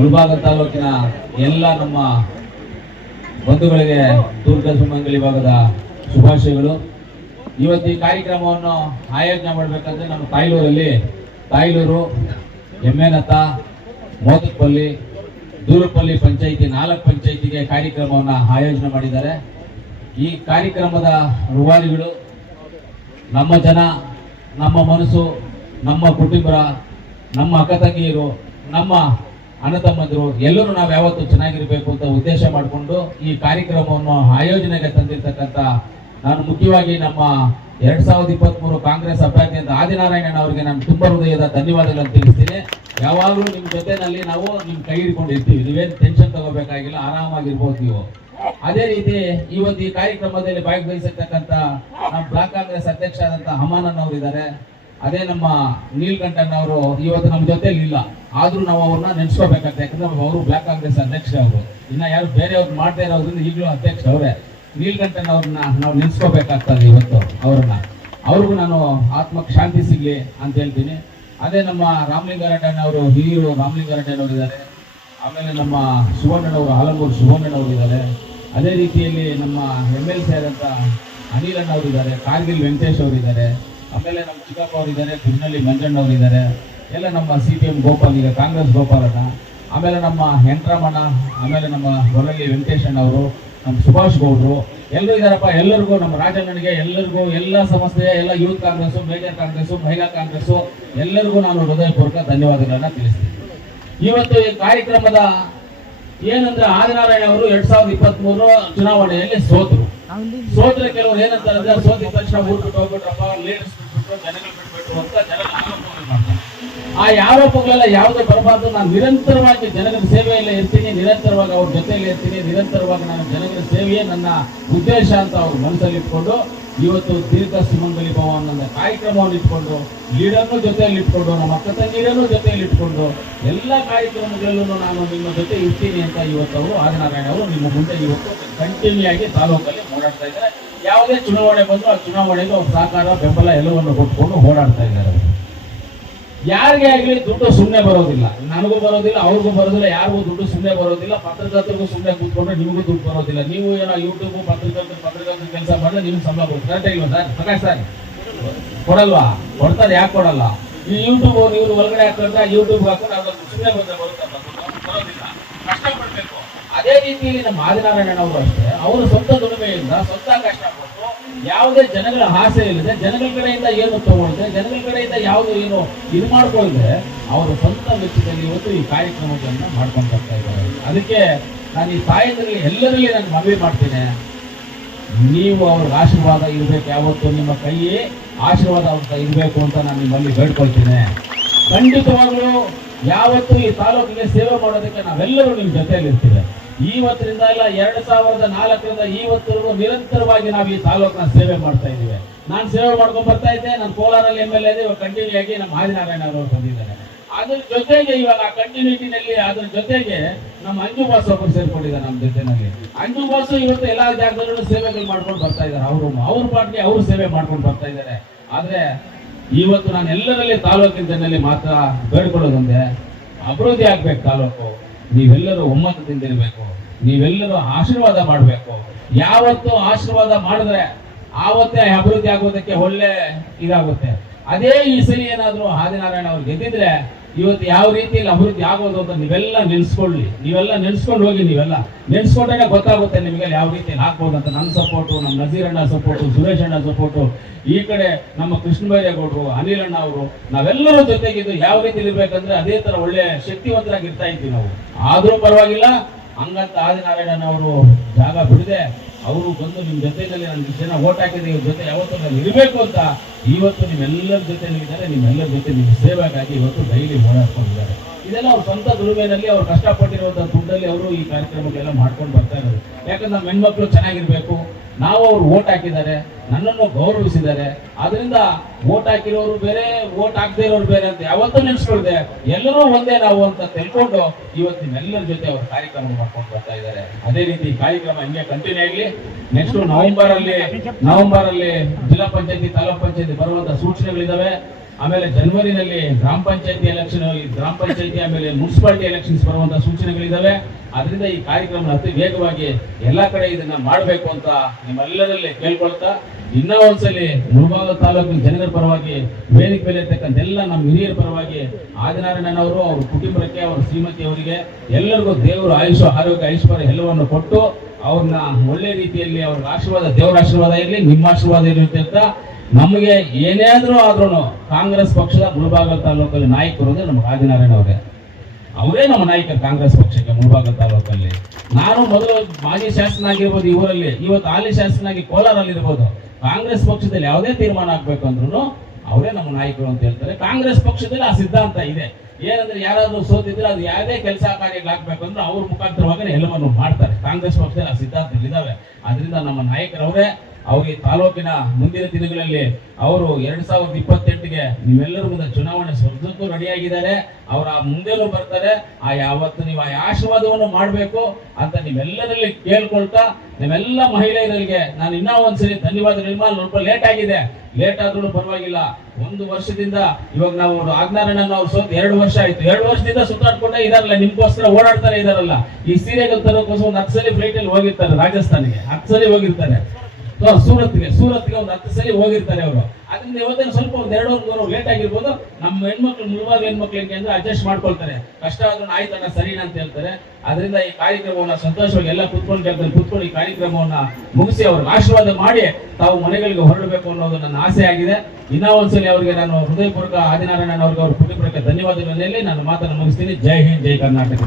ಮುಳಬಾಗ ತಾಲೂಕಿನ ಎಲ್ಲ ನಮ್ಮ ಬಂಧುಗಳಿಗೆ ದುರ್ಗ ಸುಮಂಗಲಿ ಭಾಗದ ಶುಭಾಶಯಗಳು. ಇವತ್ತು ಈ ಕಾರ್ಯಕ್ರಮವನ್ನು ಆಯೋಜನೆ ಮಾಡಬೇಕಂದ್ರೆ ನಮ್ಮ ತಾಯ್ಲೂರು, ಎಮ್ಮೆನತ್ತ, ಮೋದಕಪಲ್ಲಿ, ದೂರಪಲ್ಲಿ ಪಂಚಾಯಿತಿ 4 ಪಂಚಾಯಿತಿಗೆ ಕಾರ್ಯಕ್ರಮವನ್ನು ಆಯೋಜನೆ ಮಾಡಿದ್ದಾರೆ. ಈ ಕಾರ್ಯಕ್ರಮದ ರೂವಾರಿಗಳು ನಮ್ಮ ಜನ, ನಮ್ಮ ಮನಸ್ಸು, ನಮ್ಮ ಕುಟುಂಬ, ನಮ್ಮ ಅಕ್ಕ ತಂಗಿಯರು, ನಮ್ಮ ಅಣ್ಣ ತಮ್ಮಂದಿರು ಎಲ್ಲರೂ ನಾವು ಯಾವತ್ತೂ ಚೆನ್ನಾಗಿರ್ಬೇಕು ಅಂತ ಉದ್ದೇಶ ಮಾಡಿಕೊಂಡು ಈ ಕಾರ್ಯಕ್ರಮವನ್ನು ಆಯೋಜನೆಗೆ ತಂದಿರತಕ್ಕಂಥ ನಾನು ಮುಖ್ಯವಾಗಿ ನಮ್ಮ 2023 ಕಾಂಗ್ರೆಸ್ ಅಭ್ಯರ್ಥಿ ಅಂತ ಆದಿನಾರಾಯಣನ್ ಅವರಿಗೆ ನಾನು ತುಂಬ ಹೃದಯದ ಧನ್ಯವಾದಗಳನ್ನು ತಿಳಿಸ್ತೀನಿ. ಯಾವಾಗಲೂ ನಿಮ್ಮ ಜೊತೆನಲ್ಲಿ ನಾವು ನಿಮ್ಮ ಕೈ ಹಿಡ್ಕೊಂಡಿರ್ತೀವಿ, ನೀವೇನು ಟೆನ್ಷನ್ ತಗೋಬೇಕಾಗಿಲ್ಲ, ಆರಾಮಾಗಿರ್ಬೋದು ನೀವು. ಅದೇ ರೀತಿ ಇವತ್ತು ಈ ಕಾರ್ಯಕ್ರಮದಲ್ಲಿ ಭಾಗವಹಿಸಿರ್ತಕ್ಕಂಥ ನಮ್ಮ ಬ್ಲಾಕ್ ಕಾಂಗ್ರೆಸ್ ಅಧ್ಯಕ್ಷ ಆದಂಥ ಹಮಾನನ್ ಅವರು ಇದ್ದಾರೆ. ಅದೇ ನಮ್ಮ ನೀಲ್ಕಂಠನ್ ಅವರು ಇವತ್ತು ನಮ್ಮ ಜೊತೆಲಿ ಇಲ್ಲ, ಆದ್ರೂ ನಾವು ಅವ್ರನ್ನ ನೆನ್ಸ್ಕೋಬೇಕಾಗ್ತದೆ. ಯಾಕಂದ್ರೆ ಅವರು ಬ್ಲಾಕ್ ಕಾಂಗ್ರೆಸ್ ಅಧ್ಯಕ್ಷ ಅವರು, ಇನ್ನ ಯಾರು ಬೇರೆಯವ್ರು ಮಾಡ್ತಾ ಇರೋದ್ರಿಂದ ಈಗಲೂ ಅಧ್ಯಕ್ಷ ಅವರೇ. ನೀಲ್ಕಂಠನ್ ಅವ್ರನ್ನ ನಾವು ನೆನ್ಸ್ಕೋಬೇಕಾಗ್ತದೆ ಇವತ್ತು ಅವ್ರಿಗೂ ನಾನು ಆತ್ಮಕ್ಕೆ ಶಾಂತಿ ಸಿಗ್ಲಿ ಅಂತ ಹೇಳ್ತೀನಿ. ಅದೇ ನಮ್ಮ ರಾಮಲಿಂಗಾರೆಡ್ಡಿ ಅವರು, ಹಿರಿಯರು ರಾಮಲಿಂಗಾರೆಡ್ಡಿ ಅವರು ಇದ್ದಾರೆ. ಆಮೇಲೆ ನಮ್ಮ ಶಿವಣ್ಣನವರು, ಹಲಮೂರು ಶಿವಣ್ಣನವರು ಇದ್ದಾರೆ. ಅದೇ ರೀತಿಯಲ್ಲಿ ನಮ್ಮ MLC ಆದಂಥ ಅನಿಲಣ್ಣ ಅವರು ಇದ್ದಾರೆ, ಕಾರ್ಗಿಲ್ ವೆಂಕಟೇಶ್ ಅವರು ಇದ್ದಾರೆ. ಆಮೇಲೆ ನಮ್ಮ ಚಿಕ್ಕಪ್ಪ ಅವರು ಇದ್ದಾರೆ, ಕುನ್ನಳ್ಳಿ ಮಂಜಣ್ಣ ಅವರು ಇದ್ದಾರೆ. ಎಲ್ಲ ನಮ್ಮ CPM ಗೋಪಾಲ್, ಈಗ ಕಾಂಗ್ರೆಸ್ ಗೋಪಾಲಣ್ಣ, ಆಮೇಲೆ ನಮ್ಮ ಹೆಂಟ್ರಾಮಣ್ಣ, ಆಮೇಲೆ ನಮ್ಮ ಹೊರಳ್ಳಿ ವೆಂಕಟೇಶಣ್ಣ ಅವರು, ನಮ್ಮ ಸುಭಾಷ್ ಗೌಡ್ರು ಎಲ್ಲರೂ ಇದ್ದಾರಪ್ಪ. ಎಲ್ಲರಿಗೂ ನಮ್ಮ ರಾಜಣ್ಣನಿಗೆ ಎಲ್ಲರಿಗೂ, ಎಲ್ಲ ಸಂಸ್ಥೆಯ ಎಲ್ಲ ಯೂತ್ ಕಾಂಗ್ರೆಸ್ಸು, ಮೇಜರ್ ಕಾಂಗ್ರೆಸ್ಸು, ಮಹಿಳಾ ಕಾಂಗ್ರೆಸ್ಸು ಎಲ್ಲರಿಗೂ ನಾನು ಹೃದಯಪೂರ್ವಕ ಧನ್ಯವಾದಗಳನ್ನು ತಿಳಿಸ್ತೀನಿ. ಇವತ್ತು ಈ ಕಾರ್ಯಕ್ರಮದ ಏನಂದ್ರೆ ಆದಿನಾರಾಯಣ ಅವರು 2023 ಚುನಾವಣೆಯಲ್ಲಿ ಸೋತ್ರ ಕೆಲವರು ಏನಂತಾರೆ, ಸೋತಿದ ತಕ್ಷಣ ಊರು ಬಿಟ್ಟು ಹೋಗ್ಬಿಟ್ರಪ್ಪ, ಲೀಡರ್ಸ್ ಬಿಟ್ಬಿಟ್ರು, ಜನಗಳು ಬಿಟ್ಬಿಟ್ರು ಅಂತ ಜನ ಆರೋಪಗಳು ಮಾಡ್ತಾರೆ. ಆ ಆರೋಪಗಳೆಲ್ಲ ಯಾವುದೇ ಬರಬಾರ್ದು. ನಾನು ನಿರಂತರವಾಗಿ ಜನಗಳ ಸೇವೆಯಲ್ಲೇ ಇರ್ತೀನಿ, ನಿರಂತರವಾಗಿ ಅವ್ರ ಜೊತೆಯಲ್ಲಿ ಇರ್ತೀನಿ, ನಿರಂತರವಾಗಿ ನಾನು ಜನಗಳ ಸೇವೆಯೇ ನನ್ನ ಉದ್ದೇಶ ಅಂತ ಅವ್ರ ಮನಸ್ಸಲ್ಲಿ ಇಟ್ಕೊಂಡು ಇವತ್ತು ದೀರ್ಘ ಸುಮಂಗಲಿ ಭವನ ಅನ್ನೋ ಕಾರ್ಯಕ್ರಮವನ್ನು ಇಟ್ಕೊಂಡು, ಲೀಡರ್ನು ಜೊತೆಯಲ್ಲಿ ಇಟ್ಕೊಂಡು, ನಮ್ಮ ಅಕ್ಕ ತಂಗಿರನ್ನು ಜೊತೆಯಲ್ಲಿ ಇಟ್ಕೊಂಡು ಎಲ್ಲ ಕಾರ್ಯಕ್ರಮಗಳಲ್ಲೂ ನಾನು ನಿಮ್ಮ ಜೊತೆ ಇರ್ತೀನಿ ಅಂತ ಇವತ್ತು ಅವರು ಆದಿನಾರಾಯಣ ಅವರು ನಿಮ್ಮ ಮುಂದೆ ಇವತ್ತು ಕಂಟಿನ್ಯೂ ಆಗಿ ತಾಲೂಕಲ್ಲಿ ಓಡಾಡ್ತಾ ಇದ್ದಾರೆ. ಯಾವುದೇ ಚುನಾವಣೆ ಬಂದರೂ ಆ ಚುನಾವಣೆಗೆ ಅವ್ರ ಸಹಕಾರ, ಬೆಂಬಲ ಎಲ್ಲವನ್ನು ಕೊಟ್ಕೊಂಡು ಓಡಾಡ್ತಾ ಇದ್ದಾರೆ. ಯಾರಿಗೆ ಆಗಲಿ ದುಡ್ಡು ಸುಮ್ಮನೆ ಬರೋದಿಲ್ಲ, ನನಗೂ ಬರೋದಿಲ್ಲ, ಅವ್ರಿಗೂ ಬರೋದಿಲ್ಲ, ಯಾರಿಗೂ ದುಡ್ಡು ಸುಮ್ಮನೆ ಬರೋದಿಲ್ಲ. ಪತ್ರಕರ್ತರಿಗೂ ಸುಮ್ಮನೆ ಕೂತ್ಕೊಂಡ್ರೆ ನಿಮಗೂ ದುಡ್ಡು ಬರೋದಿಲ್ಲ. ನೀವು ಏನೋ ಯೂಟ್ಯೂಬ್ ಪತ್ರಕರ್ತರ ಕೆಲಸ ಮಾಡಿದ್ರೆ ನಿಮ್ಗೆ ಸಂಬಳ ಕೊಡ್ತಾರೆ. ಕರೆಕ್ಟ್ ಇಲ್ವಾ ಸರ್? ಪ್ರಕಾಶ್ ಸರ್ ಕೊಡಲ್ವಾ? ಕೊಡ್ತಾರೆ. ಯಾಕೆ ಕೊಡಲ್ಲ? ಈ ಯೂಟ್ಯೂಬ್ ಇವ್ರು ಒಳಗಡೆ ಹಾಕೊಂಡ್ರೆ ಯೂಟ್ಯೂಬ್ ಹಾಕೊಂಡು ಅದನ್ನು ಸುಮ್ಮನೆ ಬಂದ್ರೆ ಬರುತ್ತಲ್ಲ, ಬರೋದಿಲ್ಲ, ಕಷ್ಟಪಡ್ಬೇಕು. ಅದೇ ರೀತಿಯಲ್ಲಿ ನಮ್ಮ ಆದಿನಾರಾಯಣ ಅವರು ಅಷ್ಟೇ, ಅವರು ಸ್ವಂತ ದುಡಿಮೆಯಿಂದ ಸ್ವಂತ ಕಷ್ಟಪಟ್ಟು ಯಾವುದೇ ಜನಗಳ ಆಸೆ ಇಲ್ಲದೆ, ಜನಗಳ ಕಡೆಯಿಂದ ಏನು ತಗೊಳ್ದೆ, ಜನಗಳ ಕಡೆಯಿಂದ ಯಾವುದು ಏನು ಇದು ಮಾಡ್ಕೊಳ್ದೆ ಅವರು ಸ್ವಂತ ವೆಚ್ಚದಲ್ಲಿ ಇವತ್ತು ಈ ಕಾರ್ಯಕ್ರಮಗಳನ್ನ ಮಾಡ್ಕೊಂಡು ಬರ್ತಾ ಇದ್ದಾರೆ. ಅದಕ್ಕೆ ನಾನು ಈ ತಾಯಂದ್ರಲ್ಲಿ ಎಲ್ಲರಲ್ಲಿ ನಾನು ಮನವಿ ಮಾಡ್ತೇನೆ, ನೀವು ಅವ್ರಿಗೆ ಆಶೀರ್ವಾದ ಇರಬೇಕು, ಯಾವತ್ತು ನಿಮ್ಮ ಕೈ ಆಶೀರ್ವಾದ ಅವ್ರ ಇರಬೇಕು ಅಂತ ನಾನು ನಿಮ್ಮಲ್ಲಿ ಬೇಡ್ಕೊಳ್ತೇನೆ. ಖಂಡಿತವಾಗ್ಲೂ ಯಾವತ್ತು ಈ ತಾಲೂಕಿಗೆ ಸೇವೆ ಮಾಡೋದಕ್ಕೆ ನಾವೆಲ್ಲರೂ ನಿಮ್ಮ ಜೊತೆಯಲ್ಲಿ ಇರ್ತೀವಿ. ಇವತ್ತರಿಂದ ಇಲ್ಲ, 2004ರಿಂದ ಇವತ್ತರೆಗೂ ನಿರಂತರವಾಗಿ ನಾವು ಈ ತಾಲೂಕಿನ ಸೇವೆ ಮಾಡ್ತಾ ಇದ್ದೀವಿ. ನಾನು ಸೇವೆ ಮಾಡ್ಕೊಂಡು ಬರ್ತಾ ಇದ್ದೆ. ನಾನು ಕೋಲಾರಲ್ಲಿ MLA ಇವಾಗ ಕಂಟಿನ್ಯೂ ಆಗಿ ನಮ್ಮ ಆದಿನಾರಾಯಣ ಅವರು ಬಂದಿದ್ದಾರೆ. ಅದ್ರ ಜೊತೆಗೆ ಇವಾಗ ಆ ಕಂಟಿನ್ಯೂಟಿನಲ್ಲಿ ಅದ್ರ ಜೊತೆಗೆ ನಮ್ಮ ಅಂಜು ಬಾಸ್ ಒಬ್ಬರು ಸೇರ್ಕೊಂಡಿದ್ದಾರೆ ನಮ್ಮ ಜೊತೆನಲ್ಲಿ. ಅಂಜು ಬಾಸು ಇವತ್ತು ಎಲ್ಲಾ ಜಾಗದಲ್ಲೂ ಸೇವೆಗಳು ಮಾಡ್ಕೊಂಡು ಬರ್ತಾ ಇದ್ದಾರೆ. ಅವ್ರ ಪಾರ್ಟಿಗೆ ಅವರು ಸೇವೆ ಮಾಡ್ಕೊಂಡು ಬರ್ತಾ ಇದ್ದಾರೆ. ಆದ್ರೆ ಇವತ್ತು ನಾನು ಎಲ್ಲರಲ್ಲಿ ತಾಲೂಕಿನ ಜನರಲ್ಲಿ ಮಾತ್ರ ಬೇಡ್ಕೊಳ್ಳೋದೊಂದೇ, ಅಭಿವೃದ್ಧಿ ಆಗ್ಬೇಕು ತಾಲೂಕು. ನೀವೆಲ್ಲರೂ ಒಮ್ಮತದಿಂದ ಇರಬೇಕು, ನೀವೆಲ್ಲರೂ ಆಶೀರ್ವಾದ ಮಾಡಬೇಕು. ಯಾವತ್ತು ಆಶೀರ್ವಾದ ಮಾಡಿದ್ರೆ ಆವತ್ತೇ ಅಭಿವೃದ್ಧಿ ಆಗೋದಕ್ಕೆ ಒಳ್ಳೆ ಇದಾಗುತ್ತೆ. ಅದೇ ಈ ಸರಿ ಏನಾದ್ರು ಆದಿನಾರಾಯಣ ಅವ್ರು ಗೆದ್ದಿದ್ರೆ ಇವತ್ತು ಯಾವ ರೀತಿಯಲ್ಲಿ ಅಭಿವೃದ್ಧಿ ಆಗೋದು ಅಂತ ನೀವೆಲ್ಲ ನೆನ್ಸ್ಕೊಳ್ಳಿ. ನೀವೆಲ್ಲ ನೆನ್ಸ್ಕೊಂಡು ಹೋಗಿ, ನೀವೆಲ್ಲ ನೆನ್ಸ್ಕೊಂಡ್ರೆ ಗೊತ್ತಾಗುತ್ತೆ ನಿಮಗೆ ಯಾವ ರೀತಿಯಲ್ಲಿ ಹಾಕ್ಬೋದು ಅಂತ. ನನ್ನ ಸಪೋರ್ಟು, ನಮ್ಮ ನಜೀರ್ ಅಣ್ಣ ಸಪೋರ್ಟು, ಸುರೇಶ್ ಅಣ್ಣ ಸಪೋರ್ಟು, ಈ ಕಡೆ ನಮ್ಮ ಕೃಷ್ಣ ಬೈರೇಗೌಡರು, ಅನಿಲ್ ಅಣ್ಣ ಅವರು, ನಾವೆಲ್ಲರೂ ಜೊತೆಗಿದ್ದು ಯಾವ ರೀತಿ ಇರ್ಬೇಕಂದ್ರೆ ಅದೇ ತರ ಒಳ್ಳೆ ಶಕ್ತಿವಂತರಾಗಿ ಇರ್ತಾ ಇದ್ವಿ ನಾವು. ಆದ್ರೂ ಪರವಾಗಿಲ್ಲ, ಹಂಗಂತ ಆದಿನಾರಾಯಣನ್ ಅವರು ಜಾಗ ಬಿಡದೆ ಅವರು ಬಂದು ನಿಮ್ಮ ಜೊತೆಯಲ್ಲಿ ನನ್ನ ಜನ ಓಟ್ ಹಾಕಿದ್ರೆ ಇವ್ರ ಜೊತೆ ಯಾವತ್ತೂ ನಾನು ಇರಬೇಕು ಅಂತ ಇವತ್ತು ನಿಮ್ಮೆಲ್ಲರ ಜೊತೆ ಇದ್ದಾರೆ. ನಿಮ್ಮೆಲ್ಲರ ಜೊತೆ ನಿಮ್ಮ ಸೇವೆಗಾಗಿ ಇವತ್ತು ಡೈಲಿ ಓಡಾಡ್ಕೊಂಡಿದ್ದಾರೆ. ಇದೆಲ್ಲ ಅವ್ರ ಸ್ವಂತ ದುಡಿಮೆನಲ್ಲಿ ಅವ್ರು ಕಷ್ಟಪಟ್ಟಿರುವಂತಹ ದುಡ್ಡಲ್ಲಿ ಅವರು ಈ ಕಾರ್ಯಕ್ರಮಕ್ಕೆಲ್ಲ ಮಾಡ್ಕೊಂಡು ಬರ್ತಾ ಇರೋದು. ಯಾಕಂದ್ರೆ ನಮ್ಮ ಹೆಣ್ಮಕ್ಳು ಚೆನ್ನಾಗಿರ್ಬೇಕು. ನಾವು ಅವ್ರು ಓಟ್ ಹಾಕಿದ್ದಾರೆ, ನನ್ನನ್ನು ಗೌರವಿಸಿದ್ದಾರೆ. ಆದ್ರಿಂದ ಓಟ್ ಹಾಕಿರೋರು ಬೇರೆ, ಓಟ್ ಹಾಕದೇ ಇರೋರು ಬೇರೆ ಅಂತ ಯಾವತ್ತೂ ನೆನೆಸ್ಕೊಳ್ದೆ ಎಲ್ಲರೂ ಒಂದೇ ನಾವು ಅಂತ ತಿಳ್ಕೊಂಡು ಇವತ್ತು ನಿಮ್ಮೆಲ್ಲರ ಜೊತೆ ಅವ್ರ ಕಾರ್ಯಕ್ರಮ ಮಾಡ್ಕೊಂಡು ಬರ್ತಾ ಇದ್ದಾರೆ. ಅದೇ ರೀತಿ ಕಾರ್ಯಕ್ರಮ ಹಿಂಗೆ ಕಂಟಿನ್ಯೂ ಆಗಲಿ. ನೆಕ್ಸ್ಟ್ ನವೆಂಬರ್ ಅಲ್ಲಿ ಜಿಲ್ಲಾ ಪಂಚಾಯತಿ, ತಾಲೂಕ್ ಪಂಚಾಯತಿ ಬರುವಂತ ಸೂಚನೆಗಳಿದಾವೆ. ಆಮೇಲೆ ಜನವರಿನಲ್ಲಿ ಗ್ರಾಮ ಪಂಚಾಯತಿ ಎಲೆಕ್ಷನ್, ಗ್ರಾಮ ಪಂಚಾಯತಿ ಆಮೇಲೆ ಮುನ್ಸಿಪಾಲಿಟಿ ಎಲೆಕ್ಷನ್ಸ್ ಬರುವಂತ ಸೂಚನೆಗಳಿದಾವೆ. ಅದರಿಂದ ಈ ಕಾರ್ಯಕ್ರಮ ಅತಿ ವೇಗವಾಗಿ ಎಲ್ಲಾ ಕಡೆ ಇದನ್ನ ಮಾಡಬೇಕು ಅಂತ ನಿಮ್ಮೆಲ್ಲರಲ್ಲಿ ಕೇಳ್ಕೊಳ್ತಾ, ಇನ್ನೂ ಒಂದ್ಸಲಿ ಮುಳಬಾಗಿಲು ತಾಲೂಕಿನ ಜನರ ಪರವಾಗಿ, ವೇದಿಕೆ ಮೇಲೆ ಇರ್ತಕ್ಕಂಥ ಎಲ್ಲ ನಮ್ಮ ಹಿರಿಯರ ಪರವಾಗಿ ಆದಿನಾರಾಯಣನವರು, ಅವ್ರ ಕುಟುಂಬಕ್ಕೆ, ಅವ್ರ ಶ್ರೀಮತಿ ಅವರಿಗೆ ಎಲ್ಲರಿಗೂ ದೇವರು ಆಯುಷ, ಆರೋಗ್ಯ, ಐಶ್ವರ್ಯ ಎಲ್ಲವನ್ನು ಕೊಟ್ಟು ಅವ್ರನ್ನ ಒಳ್ಳೆ ರೀತಿಯಲ್ಲಿ ಅವ್ರ ಆಶೀರ್ವಾದ, ದೇವರ ಆಶೀರ್ವಾದ ಇರಲಿ, ನಿಮ್ಮ ಆಶೀರ್ವಾದ ಇರುತ್ತೆ ಅಂತ ನಮಗೆ ಏನೇ ಆದ್ರೂ ಕಾಂಗ್ರೆಸ್ ಪಕ್ಷದ ಮುಳಬಾಗಿಲು ತಾಲೂಕಲ್ಲಿ ನಾಯಕರು ಅಂದ್ರೆ ನಮ್ಗೆ ಆದಿನಾರಾಯಣ ಅವರೇ ನಮ್ಮ ನಾಯಕರು ಕಾಂಗ್ರೆಸ್ ಪಕ್ಷಕ್ಕೆ ಮುಳಬಾಗಿಲು ತಾಲೂಕಲ್ಲಿ. ನಾನು ಮೊದಲು ಮಾಜಿ ಶಾಸನ ಆಗಿರ್ಬೋದು ಈ ಊರಲ್ಲಿ, ಇವತ್ತು ಹಾಲಿ ಶಾಸನಾಗಿ ಕೋಲಾರಲ್ಲಿ ಇರ್ಬೋದು. ಕಾಂಗ್ರೆಸ್ ಪಕ್ಷದಲ್ಲಿ ಯಾವುದೇ ತೀರ್ಮಾನ ಆಗ್ಬೇಕು ಅಂದ್ರೂ ಅವರೇ ನಮ್ಮ ನಾಯಕರು ಅಂತ ಹೇಳ್ತಾರೆ. ಕಾಂಗ್ರೆಸ್ ಪಕ್ಷದಲ್ಲಿ ಆ ಸಿದ್ಧಾಂತ ಇದೆ. ಏನಂದ್ರೆ ಯಾರಾದ್ರೂ ಸೋತಿದ್ರೆ ಅದು ಯಾವುದೇ ಕೆಲಸ ಕಾರ್ಯಗಳಾಗಬೇಕು ಅಂದ್ರೆ ಅವ್ರ ಮುಖಾಂತರವಾಗಿ ಎಲ್ಲವನ್ನು ಮಾಡ್ತಾರೆ. ಕಾಂಗ್ರೆಸ್ ಪಕ್ಷದಲ್ಲಿ ಆ ಸಿದ್ಧಾಂತಗಳಿದ್ದಾವೆ. ಅದರಿಂದ ನಮ್ಮ ನಾಯಕರವರೇ. ಅವ್ರಿಗೆ ತಾಲೂಕಿನ ಮುಂದಿನ ದಿನಗಳಲ್ಲಿ ಅವರು 2028ಗೆ ನೀವೆಲ್ಲರೂ ಮುಂದೆ ಚುನಾವಣೆ ಸ್ಪರ್ಧಕ್ಕೂ ರೆಡಿಯಾಗಿದ್ದಾರೆ. ಅವರ ಮುಂದೆನೂ ಬರ್ತಾರೆ. ಯಾವತ್ತು ನೀವು ಆ ಆಶೀರ್ವಾದವನ್ನು ಮಾಡಬೇಕು ಅಂತ ನೀವೆಲ್ಲರಲ್ಲಿ ಕೇಳ್ಕೊಳ್ತಾ, ನಿಮ್ಮೆಲ್ಲ ಮಹಿಳೆಯರಿಗೆ ನಾನು ಇನ್ನೂ ಒಂದ್ಸರಿ ಧನ್ಯವಾದಗಳು. ಸ್ವಲ್ಪ ಲೇಟ್ ಆಗಿದೆ, ಲೇಟ್ ಆದ್ರೂ ಪರವಾಗಿಲ್ಲ. 1 ವರ್ಷದಿಂದ ಇವಾಗ ನಾವು ಆದಿನಾರಾಯಣನ ಅವ್ರು ಸೋತ್ 2 ವರ್ಷ ಆಯ್ತು. 2 ವರ್ಷದಿಂದ ಸುತ್ತಾಡ್ಕೊಂಡೇ ಇದಾರಲ್ಲ, ನಿಮ್ಗೋಸ್ಕರ ಓಡಾಡ್ತಾರೆ ಇದಾರಲ್ಲ. ಈ ಸೀರೆಗಳು ತರೋಕ್ಕೋಸ್ಕರ ಒಂದು 10 ಸಲ ಫ್ಲೈಟ್ ಅಲ್ಲಿ ಹೋಗಿರ್ತಾರೆ, ರಾಜಸ್ಥಾನಿಗೆ 10 ಸಲ ಹೋಗಿರ್ತಾರೆ, ಸೂರತ್ಗೆ ಒಂದು 10 ಸಲ ಹೋಗಿರ್ತಾರೆ ಅವರು. ಅದರಿಂದ ಇವತ್ತೇನು ಸ್ವಲ್ಪ ಒಂದು 2-3 ಲೇಟ್ ಆಗಿರ್ಬೋದು. ನಮ್ಮ ಹೆಣ್ಮಕ್ಳು, ಮುಳಬಾಗಿಲು ಹೆಣ್ಮಕ್ಳು ಹೆಂಗೆ ಅಂದ್ರೆ ಅಡ್ಜಸ್ಟ್ ಮಾಡ್ಕೊಳ್ತಾರೆ. ಕಷ್ಟ ಆದ್ರೂ ಆಯ್ತಣ್ಣ ಸರಿನಾ ಅಂತ ಹೇಳ್ತಾರೆ. ಅದರಿಂದ ಈ ಕಾರ್ಯಕ್ರಮವನ್ನ ಸಂತೋಷವಾಗಿ ಎಲ್ಲ ಕುತ್ಕೊಂಡು ಈ ಕಾರ್ಯಕ್ರಮವನ್ನ ಮುಗಿಸಿ ಅವ್ರಿಗೆ ಆಶೀರ್ವಾದ ಮಾಡಿ ತಾವು ಮನೆಗಳಿಗೆ ಹೊರಡಬೇಕು ಅನ್ನೋದು ನನ್ನ ಆಸೆ ಆಗಿದೆ. ಇನ್ನೂ ಒಂದ್ಸಲಿ ಅವರಿಗೆ ನಾನು ಹೃದಯಪೂರ್ವಕ ಆದಿನಾರಾಯಣನ್ ಅವ್ರಿಗೆ, ಅವ್ರ ಕುಟುಂಬಕ್ಕೆ ಧನ್ಯವಾದಗಳಲ್ಲಿ ನನ್ನ ಮಾತನ್ನು ಮುಗಿಸ್ತೀನಿ. ಜೈ ಹಿಂದ್, ಜೈ ಕರ್ನಾಟಕ.